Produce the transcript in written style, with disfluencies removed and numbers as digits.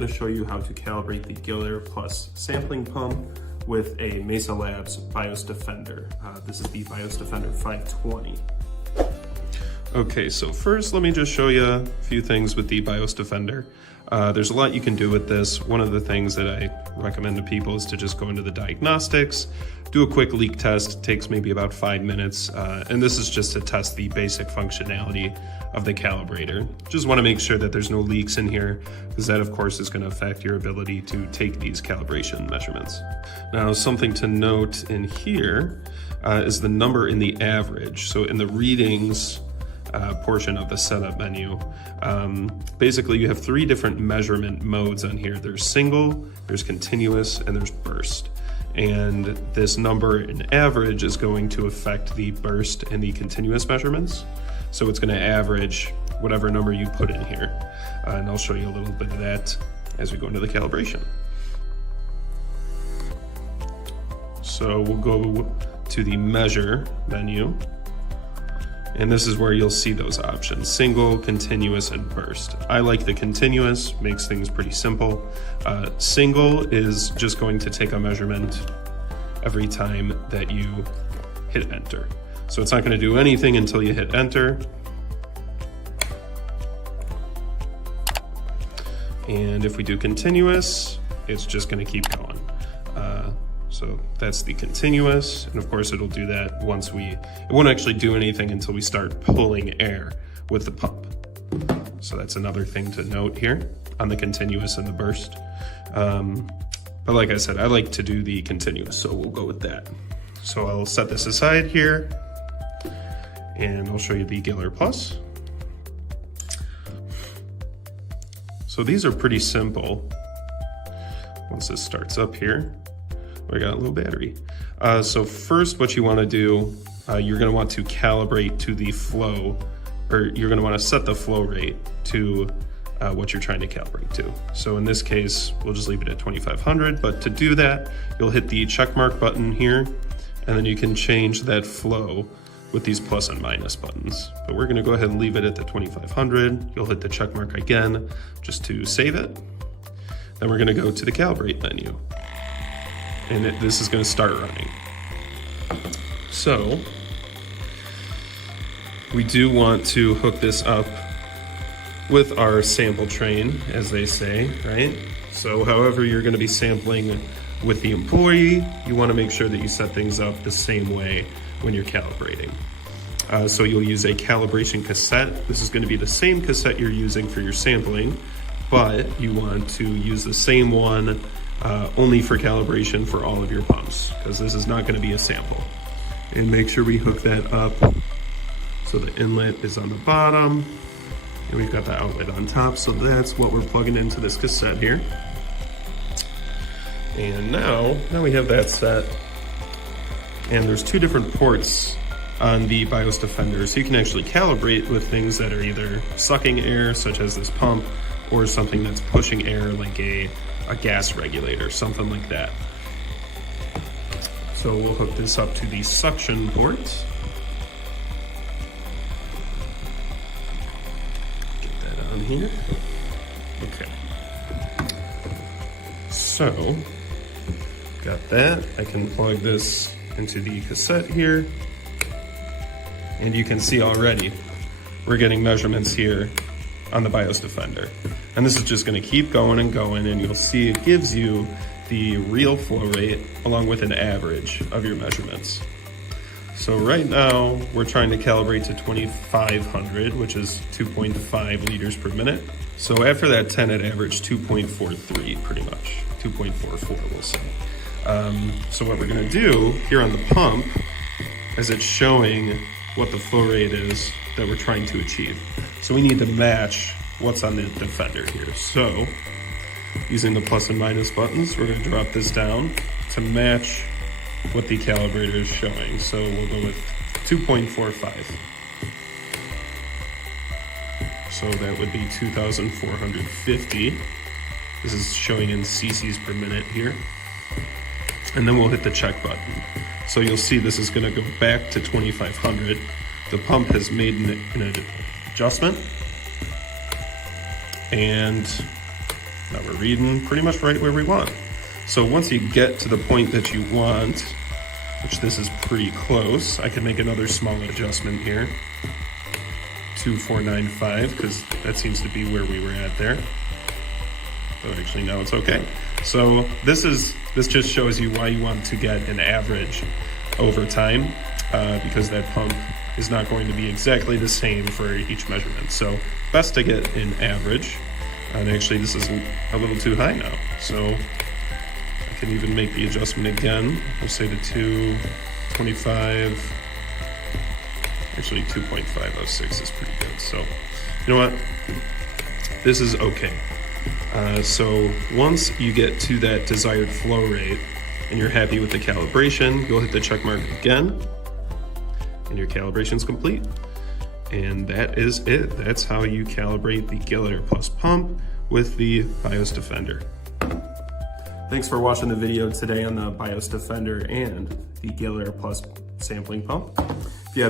I'm going to show you how to calibrate the Gilair Plus sampling pump with a MesaLabs Bios Defender. This is the Bios Defender 520. Okay, so first let me just show you a few things with the Bios Defender. There's a lot you can do with this. One of the things that I recommend to people is to just go into the diagnostics, do a quick leak test. It takes maybe about 5 minutes, and this is just to test the basic functionality of the calibrator. Just want to make sure that there's no leaks in here, because that of course is going to affect your ability to take these calibration measurements. Now, something to note in here is the number in the average. So in the readings portion of the setup menu, basically you have 3 different measurement modes on here. There's single, there's continuous, and there's burst. And this number in average is going to affect the burst and the continuous measurements. So it's going to average whatever number you put in here. And I'll show you a little bit of that as we go into the calibration. So we'll go to the measure menu. And this is where you'll see those options: single, continuous, and burst. I like the continuous, makes things pretty simple. Single is just going to take a measurement every time that you hit enter. So it's not going to do anything until you hit enter. And if we do continuous, it's just going to keep going. So that's the continuous, and of course it'll do that once it won't actually do anything until we start pulling air with the pump. So that's another thing to note here on the continuous and the burst. But like I said, I like to do the continuous, so we'll go with that. So I'll set this aside here, and I'll show you the Gilair Plus. So these are pretty simple. Once this starts up here, we got a little battery. So first what you want to do, you're going to want to calibrate to the flow, or you're going to want to set the flow rate to what you're trying to calibrate to. So in this case, we'll just leave it at 2500, but to do that, you'll hit the check mark button here, and then you can change that flow with these plus and minus buttons. But we're going to go ahead and leave it at the 2500. You'll hit the check mark again just to save it. Then we're going to go to the calibrate menu. And this is going to start running. So we do want to hook this up with our sample train, as they say, right? So however you're going to be sampling with the employee, you want to make sure that you set things up the same way when you're calibrating. So you'll use a calibration cassette. This is going to be the same cassette you're using for your sampling, but you want to use the same one only for calibration for all of your pumps, because this is not going to be a sample. And make sure we hook that up so the inlet is on the bottom and we've got the outlet on top. So that's what we're plugging into this cassette here. And now we have that set. And there's 2 different ports on the Bios Defender, so you can actually calibrate with things that are either sucking air, such as this pump, or something that's pushing air, like a gas regulator, something like that. So we'll hook this up to the suction port. Get that on here. Okay. So, got that. I can plug this into the cassette here. And you can see already, we're getting measurements here on the Bios Defender. And this is just going to keep going and going, and you'll see it gives you the real flow rate along with an average of your measurements. So right now we're trying to calibrate to 2500, which is 2.5 liters per minute. So after that 10, it averaged 2.43 pretty much, 2.44 we'll say. So what we're going to do here on the pump is it's showing what the flow rate is that we're trying to achieve. So we need to match what's on the Defender here. So using the plus and minus buttons, we're going to drop this down to match what the calibrator is showing. So we'll go with 2.45. So that would be 2,450. This is showing in cc's per minute here. And then we'll hit the check button. So you'll see this is going to go back to 2,500. The pump has made an adjustment, and Now we're reading pretty much right where we want. So once you get to the point that you want, which this is pretty close, I can make another small adjustment here. 2495, because that seems to be where we were at there. But actually now it's okay. So this just shows you why you want to get an average over time, because that pump is not going to be exactly the same for each measurement. So best to get an average. And actually this is a little too high now. So I can even make the adjustment again. We'll say to 225. Actually 2.506 is pretty good. So you know what? This is okay. So once you get to that desired flow rate and you're happy with the calibration, you'll hit the check mark again and your calibration's complete. And that is it. That's how you calibrate the Gilair Plus pump with the Bios Defender. Thanks for watching the video today on the Bios Defender and the Gilair Plus sampling pump. If you have any